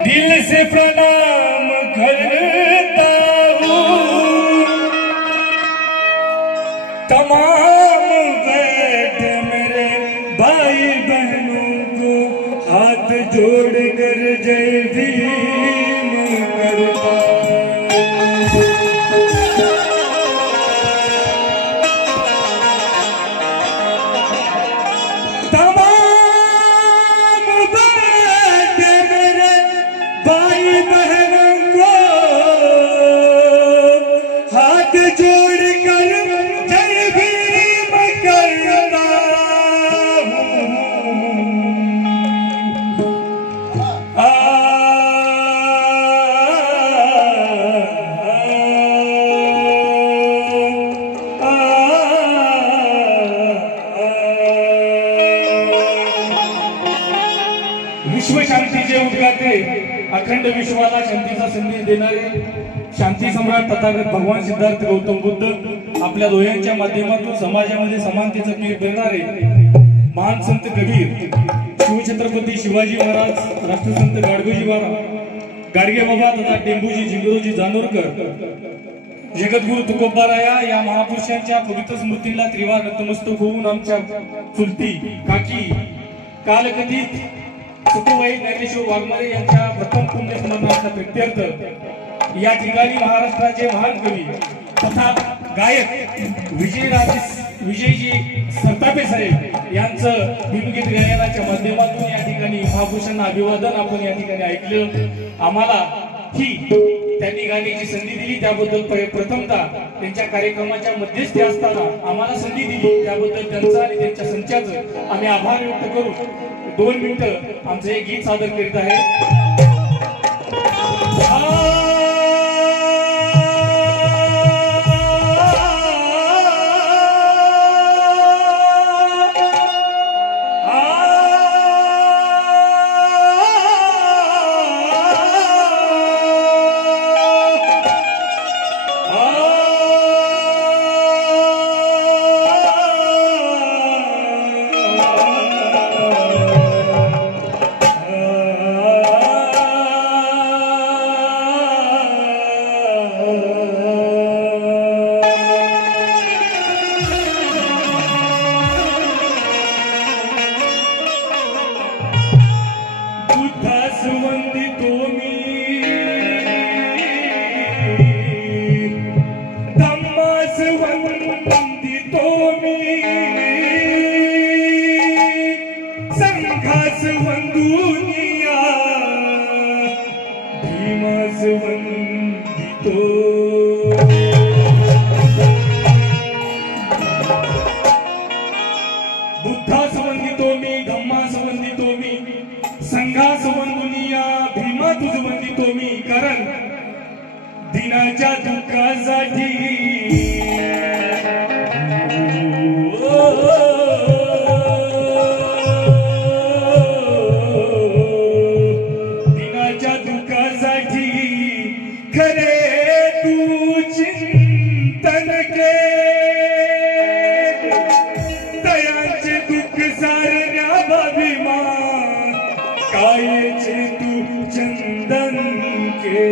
दिल से प्रणाम करता हूँ तमाम वैद मेरे भाई बहनों को हाथ जोड़कर जय भीम करता विश्व शांतीचे उद्गाते अखंड विश्वाला शांतीचा संदेश देणारे शांती सम्राट तथागत भगवान सिद्धार्थ गौतम बुद्ध आपल्या दोह्यांच्या माध्यमातून समाजामध्ये समानतेचं पीर देणारे महान संत कबीर शिवछत्रपती शिवाजी महाराज राष्ट्रसंत गाडगोजी गाडगे बाबा तथा टेंबूजी झिंगरोजी जानोरकर जगद्गुरु तुकोबाराया या महापुरुषांच्या पवित्र स्मृतीला त्रिवार नतमस्तक होऊन आमच्या चुलती काकी कालकथित सतुबाई ज्ञानेश्वर वाघमारे यांच्या प्रथम पुण्यस्मरणाच्या प्रित्यर्थ या ठिकाणी महाराष्ट्राचे महान कवी तथा गायक विजयजी सरतापे साहेब यांचं भीमगीत गायनाच्या माध्यमातून या ठिकाणी महापुरुषांना अभिवादन आपण या ठिकाणी ऐकलं। आम्हाला ही त्यांनी गाण्याची संधी दिली त्याबद्दल प्रथमतः त्यांच्या कार्यक्रमाच्या मध्यस्थी असताना आम्हाला संधी दिली त्याबद्दल त्यांचा आणि त्यांच्या संचाचं आम्ही आभार व्यक्त करू। 2 मिनिटं आमचं एक गीत सादर करीत आहे। बुद्धास वंदितो मी धम्मास वंदितो मी संघास वंदुनिया भीमा तुझ वंदितो मी कारण दिनाच्या दुःखासाठी दिनाच्या दुःखासाठी खरे तू चिंतन के दयांचे दुःख सारण्या भाभिमान कायचे तू चंदन के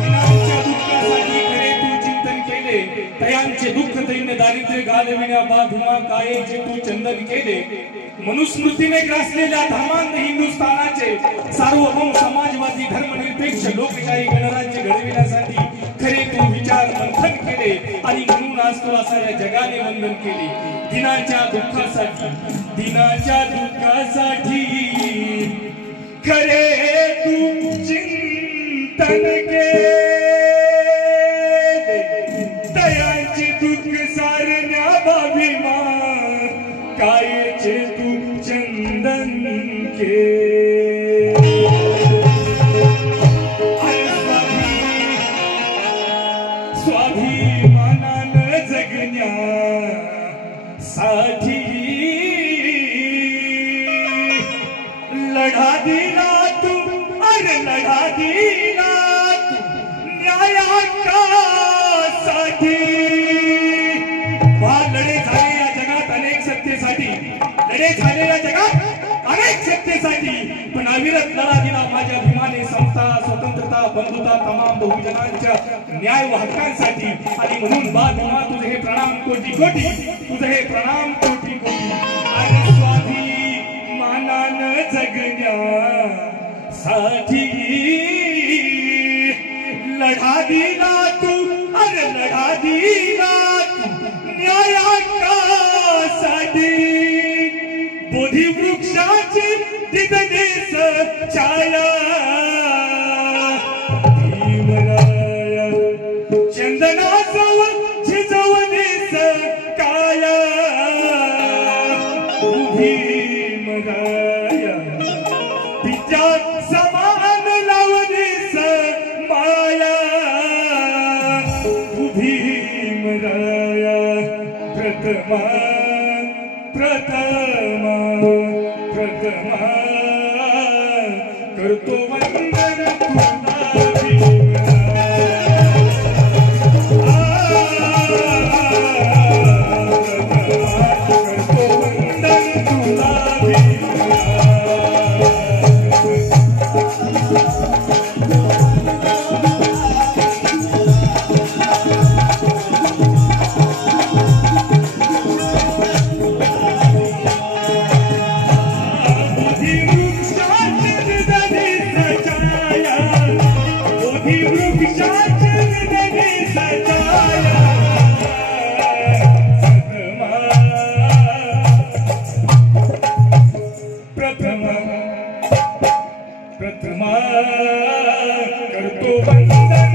दिनाच्या दुःखासाठी खरे तू चिंतन केले दयांचे दुःख दैन्य दारिद्र्य घालविण्या भाभिमा कायचे तू चंदन केले मनुस्मृतीने ग्रासलेल्या धर्मांध हिंदुस्थानाचे सार्वभौम समाजवादी धर्मनिरपेक्ष लोकशाही गणराज्य घडविण्यासाठी खरे तू विचार मंथन केले आणि म्हणून आज तू असा या जगाने वंदन केले दिनाच्या दुःखासाठी खरे तू चिंतन केले दयाचे दुःख सारण्या भाभिमान कायचे तू चंदन के स्वाभिमानानं जगण्यासाठी लढा दिला तू अरे लढा दिला तू न्यायासाठी लढे झाले या जगात अनेक सत्तेसाठी लढे झाले या जगात अनेक सत्तेसाठी पण अविरत लढा दिला माझ्या अभिमानी समता स्वतंत्रता बंधुता तमाम बहुजनांच्या न्याय व हक्कांसाठी आणि म्हणून बाल भीमा तुझे हे प्रणाम कोटी कोटी तुझे हे प्रणाम कोटी कोटी अरे स्वाभिमानान जगण्यासाठी लढा दिला तू अरे लढा दिला तू न्याय हक्कासाठी बोधी वृक्षाची दिदनेस छाया भीमराया चंदनासवर झिजवनेस काया भीमराया तिच्या समान लावनेस माया भीमराया प्रथमा प्रथमा प्रथमा करतो वंदन तुला करतो वंदन तुला प्रथमा करतो वंदन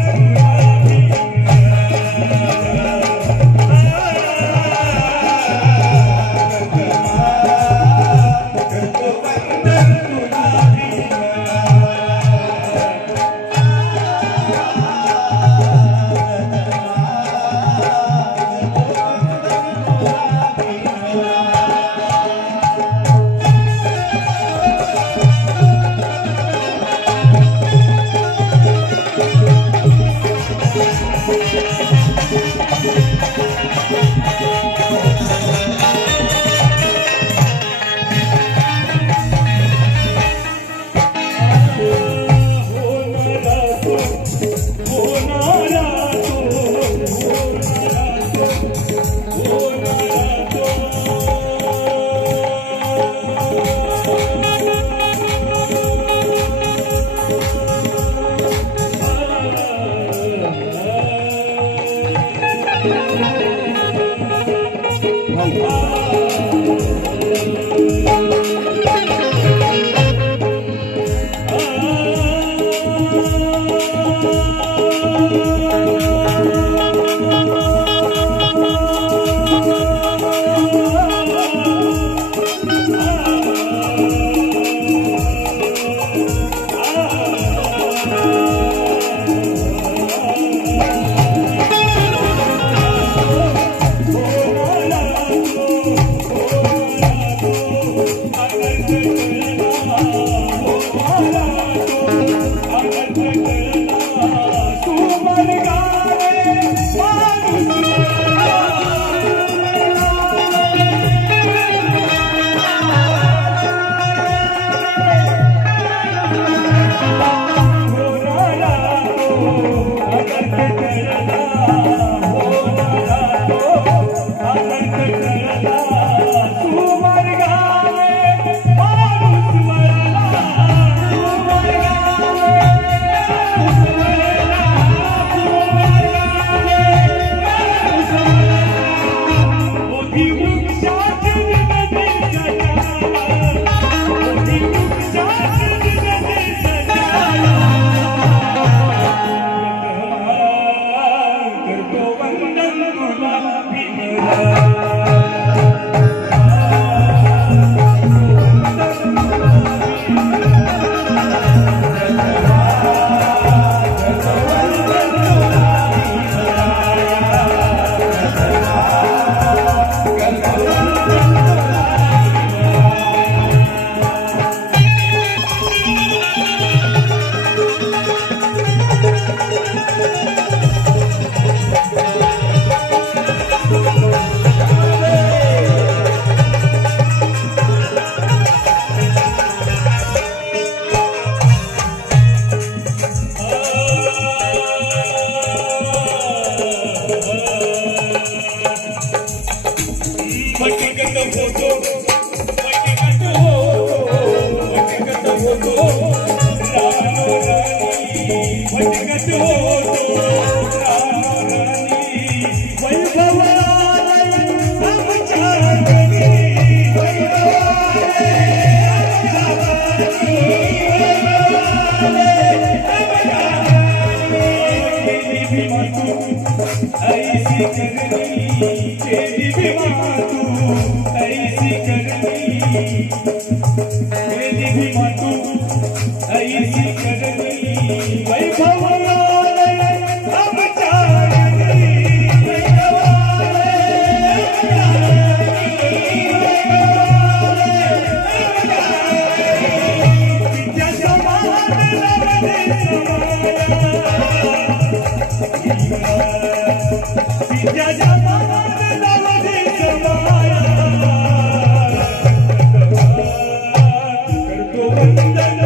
होतो रानोरानी भटकत होतो रानोरानी वैभवालय आमच्या घरी वैभवालय ऐसी करनी तेरी बीमा तू ऐसी करनी तेरी बीमा तू ऐसी करनी वैभवालय आमच्या घरी विद्या समान नवरे विद्या समान नवरे समाया करतो वंदन